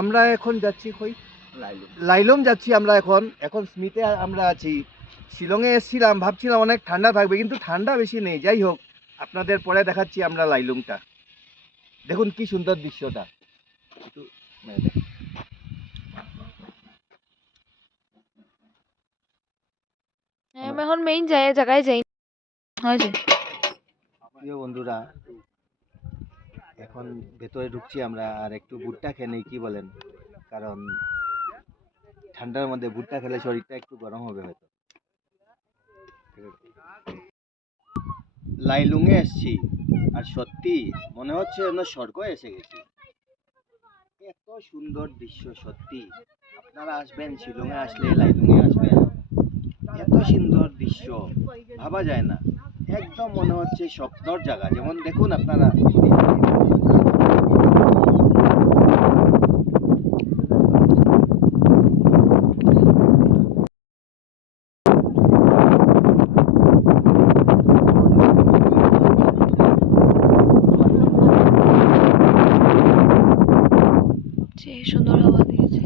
আমরা এখন যাচ্ছি কই? লাইলুম। লাইলুম যাচ্ছি আমরা এখন স্মিথে আমরা আছি। শিলংয়ে এসেছিলাম, ভাবছিলাম অনেক ঠান্ডা থাকবে, কিন্তু ঠান্ডা বেশি নেই। যাই হোক, আপনাদের পরে দেখাচ্ছি আমরা লাইলুমটা। দেখুন কি সুন্দর দৃশ্যটা। একটু মেরে দেখ। আমি এখন মেইন জায়গায় যাই। হয়েছে। প্রিয় বন্ধুরা, এখন ভেতরে ঢুকছি আমরা, আর একটু ভুট্টা খেয়ে নেই, কি বলেন? কারণ ঠান্ডার মধ্যে ভুট্টা খেলে শরীরটা একটু গরম হবে হয়তো। লাইলুংয়ে এসছি, আর সত্যি মনে হচ্ছে যেন স্বর্গ এসে গেছি। এত সুন্দর দৃশ্য, সত্যি আপনারা আসবেন, শিলংয়ে আসলে লাইলুংয়ে আসবেন। এত সুন্দর দৃশ্য ভাবা যায় না, একদম মনে হচ্ছে স্বপ্নর জায়গা। যেমন দেখুন আপনারা, যে সুন্দর হাওয়া দিয়েছে।